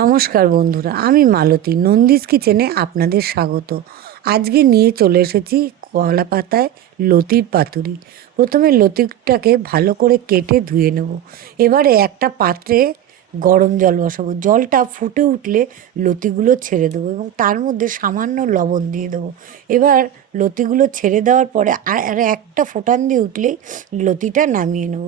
নমস্কার বন্ধুরা, আমি মালতী নন্দিস কিচেনে আপনাদের স্বাগত। আজকে নিয়ে চলে এসেছি কলা পাতায় লতির পাতুরি। প্রথমে লতিটাকে ভালো করে কেটে ধুয়ে নেব। এবারে একটা পাত্রে গরম জল বসাবো। জলটা ফুটে উঠলে লতিগুলো ছেড়ে দেবো এবং তার মধ্যে সামান্য লবণ দিয়ে দেবো। এবার লতিগুলো ছেড়ে দেওয়ার পরে আর একটা ফোঁটান দিয়ে উঠলেই লতিটা নামিয়ে নেব।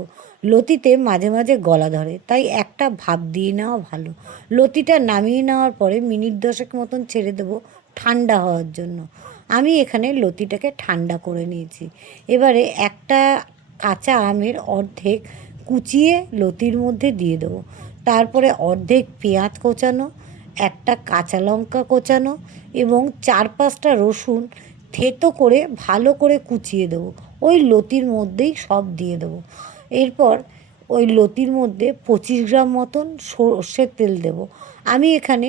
লতিতে মাঝে মাঝে গলা ধরে, তাই একটা ভাপ দিয়ে নেওয়া ভালো। লতিটা নামিয়ে নেওয়ার পরে মিনিট 10 মতন ছেড়ে দেবো ঠান্ডা হওয়ার জন্য। আমি এখানে লতিটাকে ঠান্ডা করে নিয়েছি। এবারে একটা কাঁচা আমের অর্ধেক কুচিয়ে লতির মধ্যে দিয়ে দেবো। তারপরে অর্ধেক পেঁয়াজ কোচানো, একটা কাঁচা লঙ্কা কোচানো এবং 4-5টা রসুন থেতো করে ভালো করে কুচিয়ে দেবো। ওই লতির মধ্যেই সব দিয়ে দেবো। এরপর ওই লতির মধ্যে 25 গ্রাম মতন সর্ষের তেল দেব। আমি এখানে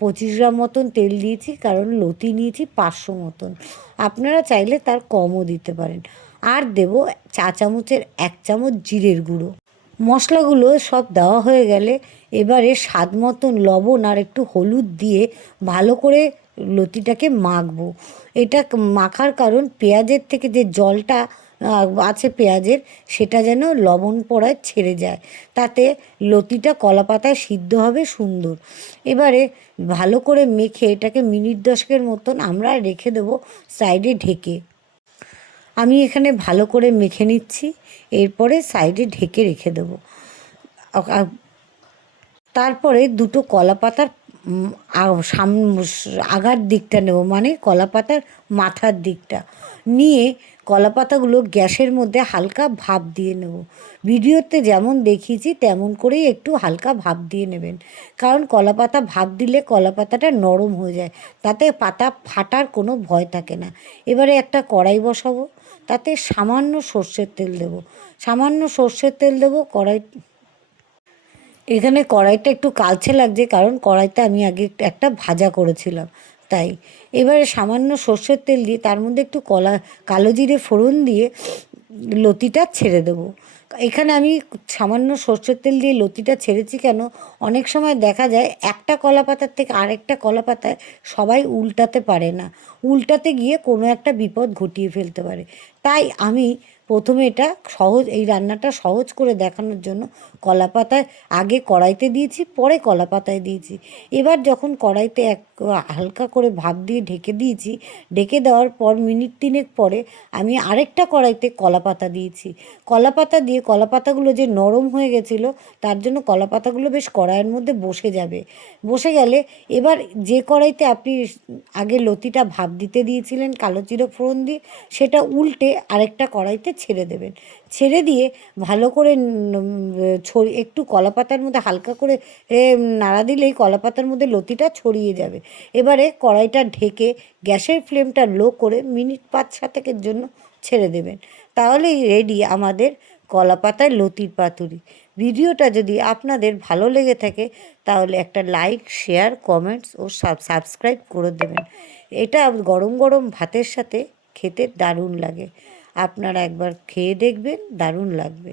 25 গ্রাম মতন তেল দিয়েছি, কারণ লতি নিয়েছি 500 মতন। আপনারা চাইলে তার কমও দিতে পারেন। আর দেব চা চামচের 1 চামচ জিরের গুঁড়ো। মশলাগুলো সব দেওয়া হয়ে গেলে এবারে স্বাদ মতন লবণ আর একটু হলুদ দিয়ে ভালো করে লতিটাকে মাখবো। এটা মাখার কারণ পেঁয়াজের থেকে যে জলটা আছে পেঁয়াজের, সেটা যেন লবণ পড়ায় ছেড়ে যায়, তাতে লতিটা কলা পাতায় সিদ্ধ হবে সুন্দর। এবারে ভালো করে মেখে এটাকে মিনিট 10 মতন আমরা রেখে দেবো সাইডে ঢেকে। আমি এখানে ভালো করে মেখে নিচ্ছি, এরপরে সাইডে ঢেকে রেখে দেবো। তারপরে দুটো কলা পাতার আগার দিকটা নেব, মানে কলা পাতার মাথার দিকটা নিয়ে কলা পাতাগুলো গ্যাসের মধ্যে হালকা ভাপ দিয়ে নেব। ভিডিওতে যেমন দেখিয়েছি তেমন করেই একটু হালকা ভাপ দিয়ে নেবেন, কারণ কলা পাতা ভাপ দিলে কলা পাতাটা নরম হয়ে যায়, তাতে পাতা ফাটার কোনো ভয় থাকে না। এবারে একটা কড়াই বসাবো, তাতে সামান্য সর্ষের তেল দেব। এখানে কড়াইটা একটু কালচে লাগছে, কারণ কড়াইতে আমি আগে একটা ভাজা করেছিলাম, তাই। এবারে সামান্য সর্ষের তেল দিয়ে তার মধ্যে একটু কালো জিরে ফোড়ন দিয়ে লতিটা ছেড়ে দেবো। এখানে আমি সামান্য সর্ষের তেল দিয়ে লতিটা ছেড়েছি কেন, অনেক সময় দেখা যায় একটা কলা পাতার থেকে আরেকটা কলা পাতায় সবাই উল্টাতে পারে না, উল্টাতে গিয়ে কোনো একটা বিপদ ঘটিয়ে ফেলতে পারে। তাই আমি প্রথমে এই রান্নাটা সহজ করে দেখানোর জন্য কলা পাতায় আগে কড়াইতে দিয়েছি, পরে কলা পাতায় দিয়েছি। এবার যখন কড়াইতে হালকা করে ভাপ দিয়ে ঢেকে দিয়েছি, ঢেকে দেওয়ার পর মিনিট 3 পরে আমি আরেকটা কড়াইতে কলা পাতা দিয়েছি। কলা পাতা দিয়ে কলা পাতাগুলো যে নরম হয়ে গেছিলো, তার জন্য কলা পাতাগুলো বেশ কড়াইয়ের মধ্যে বসে যাবে। বসে গেলে এবার যে কড়াইতে আপনি আগে লতিটা ভাপ দিতে দিয়েছিলেন কালো জিরে ফোড়ন দিয়ে, সেটা উল্টে আরেকটা কড়াইতে ছেড়ে দেবেন। ছেড়ে দিয়ে ভালো করে একটু কলা পাতার মধ্যে হালকা করে নাড়া দিলেই কলা পাতার মধ্যে লতিটা ছড়িয়ে যাবে। এবারে কড়াইটা ঢেকে গ্যাসের ফ্লেমটা লো করে মিনিট 5-7 জন্য ছেড়ে দেবেন। তাহলেই রেডি আমাদের কলা পাতায় লতির পাতুরি। ভিডিওটা যদি আপনাদের ভালো লেগে থাকে তাহলে একটা লাইক, শেয়ার, কমেন্টস ও সাবস্ক্রাইব করে দেবেন। এটা গরম গরম ভাতের সাথে খেতে দারুণ লাগে। আপনারা একবার খেয়ে দেখবেন, দারুণ লাগবে।